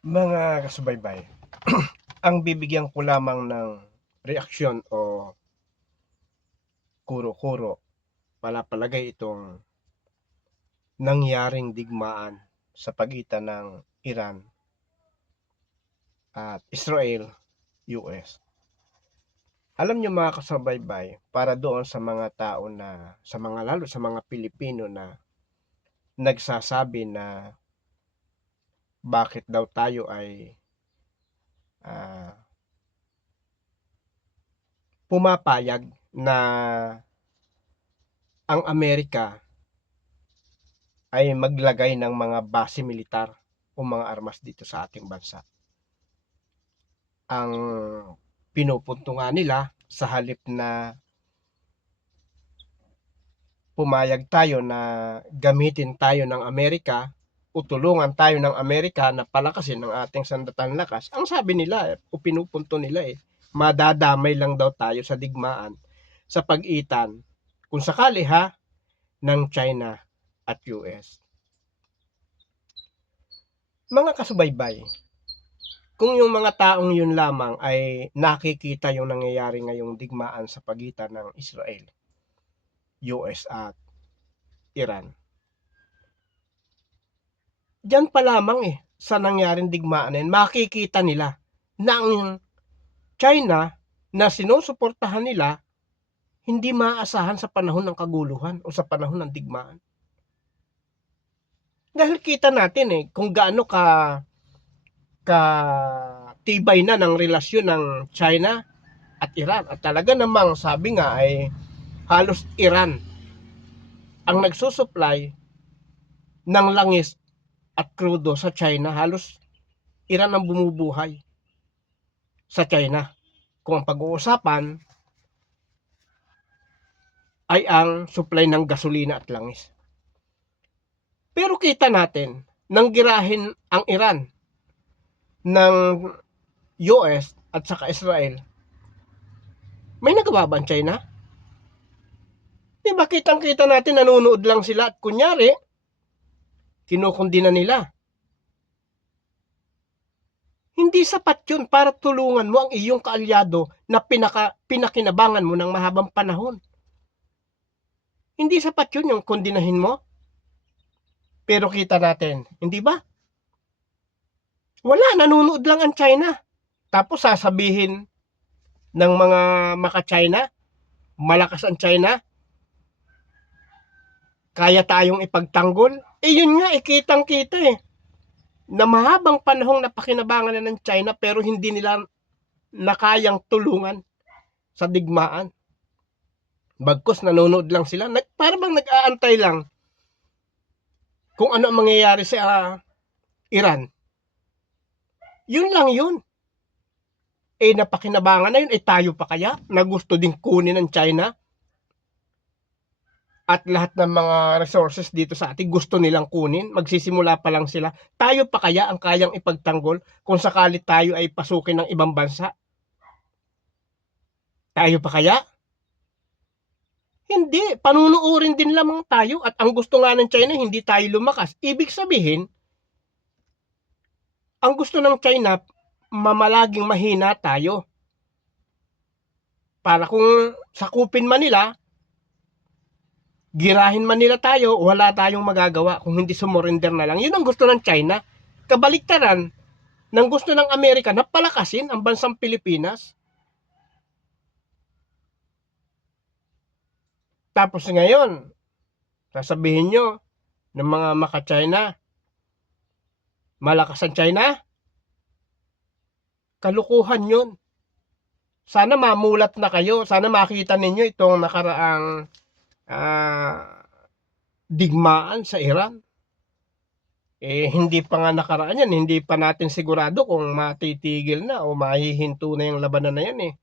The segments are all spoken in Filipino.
Mga kasubaybay, ang bibigyan ko lamang ng reaksyon o kuro-kuro palagay itong nangyaring digmaan sa pagitan ng Iran at Israel, US. Alam niyo mga kasubaybay, para doon sa mga tao na, lalo sa mga Pilipino na nagsasabi na bakit daw tayo ay ah, pumapayag na ang Amerika ay maglagay ng mga base militar o mga armas dito sa ating bansa. Ang pinupunto nga nila, sa halip na pumayag tayo na gamitin tayo ng Amerika o tulungan tayo ng Amerika na palakasin ang ating sandatang lakas, ang sabi nila o pinupunto nila madadamay lang daw tayo sa digmaan sa pagitan, kung sakali ha, ng China at US. Mga kasubaybay, kung yung mga taong yun lamang ay nakikita yung nangyayari ngayong digmaan sa pagitan ng Israel, US at Iran, diyan pa lamang sa nangyaring digmaan na makikita nila na ang China na sinusuportahan nila hindi maaasahan sa panahon ng kaguluhan o sa panahon ng digmaan. Dahil kita natin kung gaano ka tibay na ng relasyon ng China at Iran. At talaga namang sabi nga ay halos Iran ang nagsusupply ng langis at krudo sa China. Halos Iran ang bumubuhay sa China. Kung ang pag-uusapan ay ang supply ng gasolina at langis. Pero kita natin, nang girahin ang Iran ng US at saka Israel, may nagawa ba ang China? Diba kitang-kita natin nanonood lang sila at kunyari, kinukundina nila. Hindi sapat yun para tulungan mo ang iyong kaalyado na pinakinabangan mo ng mahabang panahon. Hindi sapat yun yung kundinahin mo. Pero kita natin, hindi ba? Wala, nanonood lang ang China. Tapos sasabihin ng mga maka-China, malakas ang China, kaya tayong ipagtanggol. Yun nga, kitang-kita na mahabang panahong napakinabangan na ng China pero hindi nila nakayang tulungan sa digmaan. Bagkus nanonood lang sila. Para bang nag-aantay lang kung ano ang mangyayari sa Iran. Yun lang yun. Napakinabangan na yun. Tayo pa kaya na gusto din kunin ng China? At lahat ng mga resources dito sa atin gusto nilang kunin. Magsisimula pa lang sila. Tayo pa kaya ang kayang ipagtanggol kung sakali tayo ay pasukin ng ibang bansa? Tayo pa kaya? Hindi. Panunuorin din lamang tayo at ang gusto nga ng China hindi tayo lumakas. Ibig sabihin, ang gusto ng China, mamalaging mahina tayo. Para kung sakupin man nila, girahin man nila tayo, wala tayong magagawa kung hindi sumurrender na lang. Yun ang gusto ng China. Kabaliktaran ng gusto ng Amerika na palakasin ang bansang Pilipinas. Tapos ngayon, sasabihin nyo ng mga maka-China, malakas ang China? Kalukuhan yun. Sana mamulat na kayo. Sana makita ninyo itong nakaraang digmaan sa Iran. Hindi pa nga nakaraan yan. Hindi pa natin sigurado kung matitigil na o mahihinto na yung labanan na yan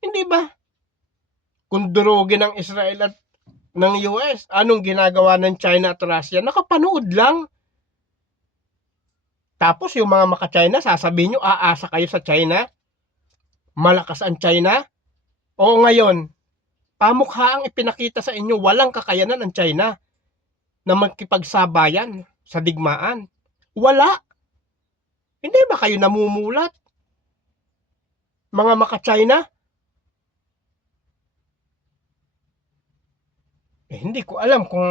Hindi ba? Kung durugin ng Israel at ng US, anong ginagawa ng China at Russia? Nakapanood lang. Tapos yung mga maka-China, sasabihin nyo, aasa kayo sa China? Malakas ang China? O ngayon, pamukha ang ipinakita sa inyo, walang kakayanan ng China na magkipagsabayan sa digmaan. Wala. Hindi ba kayo namumulat? Mga maka-China? Hindi ko alam kung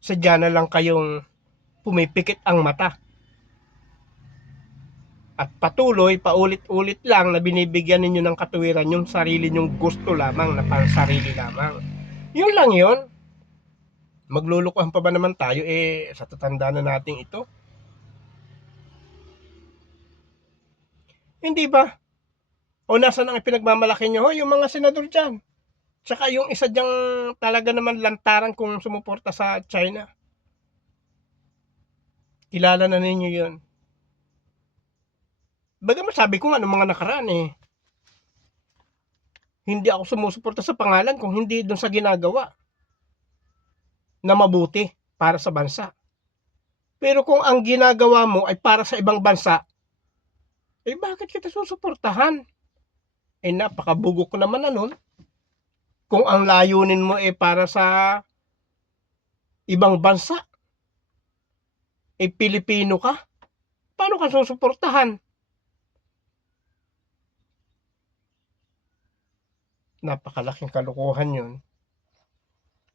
sadya na lang kayong pumipikit ang mata at patuloy paulit-ulit lang na binibigyan ninyo ng katuwiran yung sarili nyong gusto lamang na pang sarili lamang. Yun lang yun. Maglulukuhan pa ba naman tayo sa tatanda na nating ito? Hindi ba? O nasa nang ipinagmamalaki nyo ho, yung mga senador dyan? Tsaka yung isa dyang talaga naman lantaran kung sumuporta sa China. Kilala na ninyo yun. Bagamat sabi ko nga nung mga nakaraan hindi ako sumusuporta sa pangalan kung hindi dun sa ginagawa na mabuti para sa bansa. Pero kung ang ginagawa mo ay para sa ibang bansa, bakit kita susuportahan? Napakabugo ko naman na nun. Kung ang layunin mo para sa ibang bansa, Pilipino ka, paano ka susuportahan? Napakalaking kalokohan yun.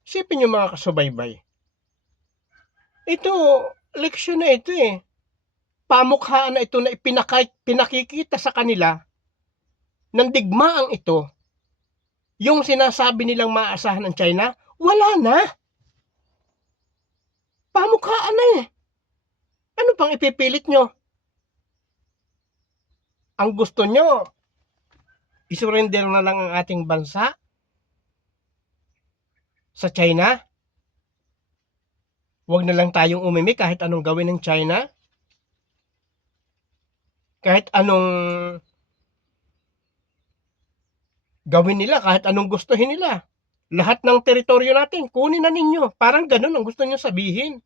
Isipin nyo mga kasubaybay. Ito, leksyon na ito Pamukhaan na ito na pinakikita sa kanila ng digmaang ito. Yung sinasabi nilang maaasahan ng China, wala na. Pamukhaan na Ano pang ipipilit nyo? Ang gusto nyo, isurrender na lang ang ating bansa sa China? Huwag na lang tayong umimi kahit anong gawin ng China? Kahit anong gawin nila, kahit anong gustuhin nila. Lahat ng teritoryo natin, kunin na ninyo. Parang ganun ang gusto nyo sabihin.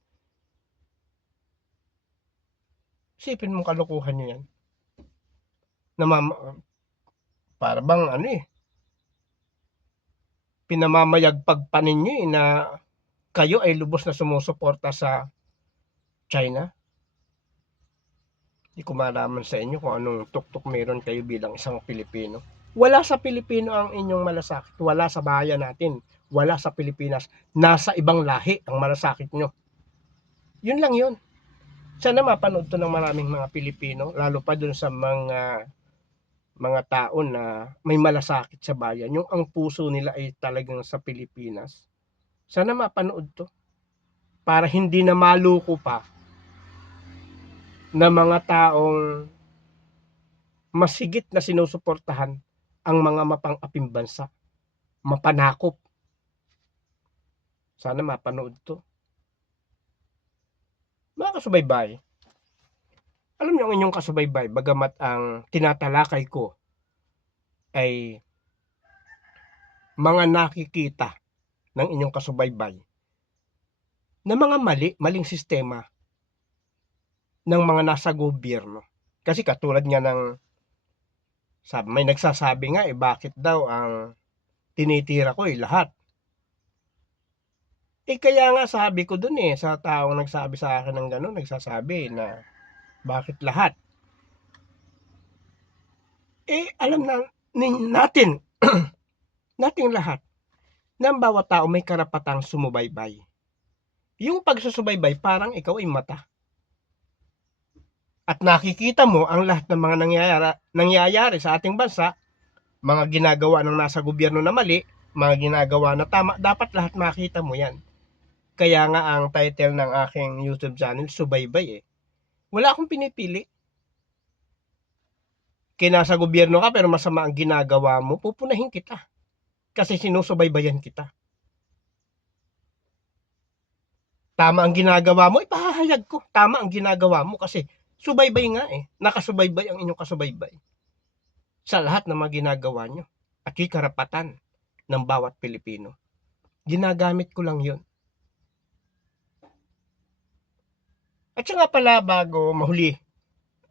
Isipin mong kalokohan nyo yan. Para bang pinamamayagpag pa ninyo na kayo ay lubos na sumusuporta sa China. Hindi ko malaman sa inyo kung anong tuktok meron kayo bilang isang Pilipino. Wala sa Pilipino ang inyong malasakit. Wala sa bayan natin. Wala sa Pilipinas. Nasa ibang lahi ang malasakit nyo. Yun lang yun. Sana mapanood to ng maraming mga Pilipino, lalo pa dun sa mga tao na may malasakit sa bayan, yung ang puso nila ay talagang sa Pilipinas. Sana mapanood to para hindi na maluko pa na mga taong masigit na sinusuportahan ang mga mapang-aping bansa, mapanakop. Sana mapanood to. Mga kasubaybay, alam niyo ang inyong kasubaybay, bagamat ang tinatalakay ko ay mga nakikita ng inyong kasubaybay na mga maling sistema ng mga nasa gobyerno. Kasi katulad nga ng may nagsasabi nga bakit daw ang tinitira ko lahat. Kaya nga sabi ko dun sa taong nagsabi sa akin ng gano'n, nagsasabi na bakit lahat? Alam natin, nating lahat, na ang bawat tao may karapatang sumubaybay. Yung pagsusubaybay, parang ikaw ay mata. At nakikita mo ang lahat ng mga nangyayari sa ating bansa, mga ginagawa ng nasa gobyerno na mali, mga ginagawa na tama, dapat lahat makita mo yan. Kaya nga ang title ng aking YouTube channel, Subaybay Wala akong pinipili. Nasa gobyerno ka pero masama ang ginagawa mo, pupunahin kita. Kasi sinusubaybayan kita. Tama ang ginagawa mo, ipahahayag ko. Tama ang ginagawa mo kasi subaybay nga Nakasubaybay ang inyong kasubaybay sa lahat ng mga ginagawa nyo. At yung karapatan ng bawat Pilipino. Ginagamit ko lang yun. At saka pala bago mahuli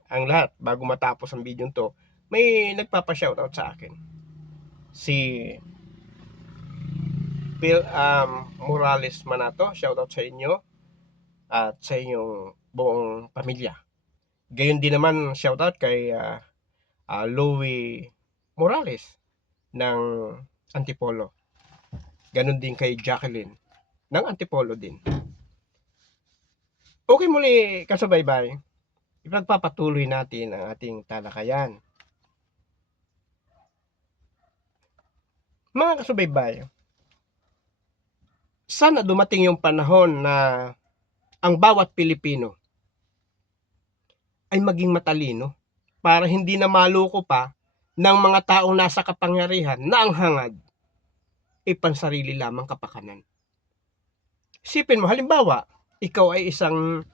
ang lahat, bago matapos ang video to, may nagpapa-shoutout sa akin. Si Phil Morales Manato, shoutout sa inyo at sa inyong buong pamilya. Gayon din naman shoutout kay Louie Morales ng Antipolo. Ganon din kay Jacqueline ng Antipolo din. Okay muli kasubaybay, ipagpapatuloy natin ang ating talakayan. Mga kasubaybay, sana dumating yung panahon na ang bawat Pilipino ay maging matalino para hindi na maloko pa ng mga taong nasa kapangyarihan na ang hangad ay pansarili lamang kapakanan. Isipin mo, halimbawa, ikaw ay isang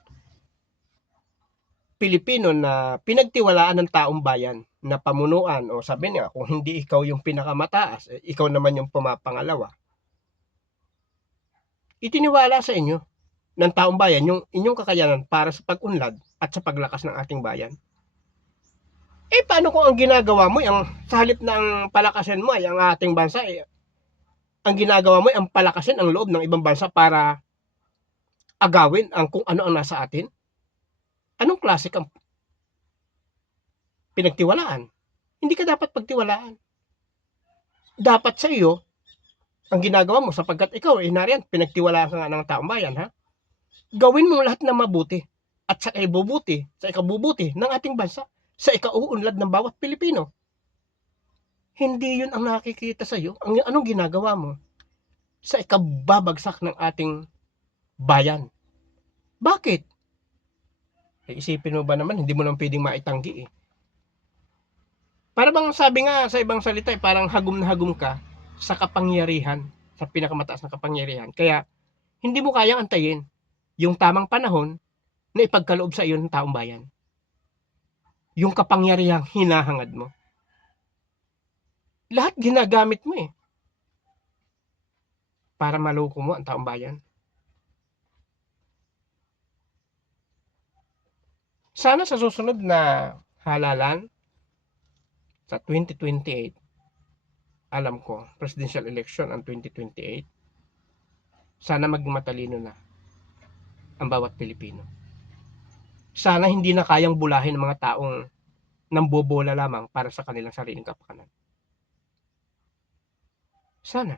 Pilipino na pinagtiwalaan ng taong bayan na pamunuan, o sabi niya, kung hindi ikaw yung pinakamataas, ikaw naman yung pumapangalawa. Itiniwala sa inyo ng taong bayan yung inyong kakayanan para sa pag-unlad at sa paglakas ng ating bayan. Paano kung ang ginagawa mo, sa halip na ang palakasin mo ay ang ating bansa, ang ginagawa mo ay ang palakasin ang loob ng ibang bansa para agawin ang kung ano ang nasa atin? Anong klase kang pinagtiwalaan? Hindi ka dapat pagtiwalaan. Dapat sa iyo, ang ginagawa mo, sapagkat ikaw ay nariyan, pinagtiwalaan ka nga ng taong bayan, ha? Gawin mo lahat ng mabuti at sa ikabubuti ng ating bansa, sa ikauunlad ng bawat Pilipino. Hindi yun ang nakikita sa iyo. Anong ginagawa mo? Sa ikababagsak ng ating bayan. Bakit? Isipin mo ba naman, hindi mo naman pwedeng maitanggi Para bang sabi nga sa ibang salita, parang hagom na hagom ka sa kapangyarihan, sa pinakamataas na kapangyarihan. Kaya, hindi mo kayang antayin yung tamang panahon na ipagkaloob sa iyo ng taong bayan. Yung kapangyarihang hinahangad mo. Lahat ginagamit mo para maloko mo ang taong bayan. Sana sa susunod na halalan, sa 2028, alam ko, presidential election ang 2028, sana maging matalino na ang bawat Pilipino. Sana hindi na kayang bulahin ng mga taong nambobola lamang para sa kanilang sariling kapakanan. Sana.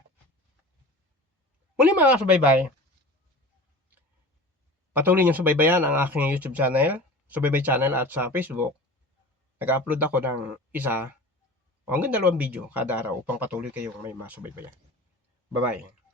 Muli mga kasubaybay, patuloy niyong subaybayan ang aking YouTube channel, Subaybay Channel, at sa Facebook. Nag-upload ako ng isa o hanggang 2 video kada araw upang patuloy kayong may masubaybayan. Bye-bye.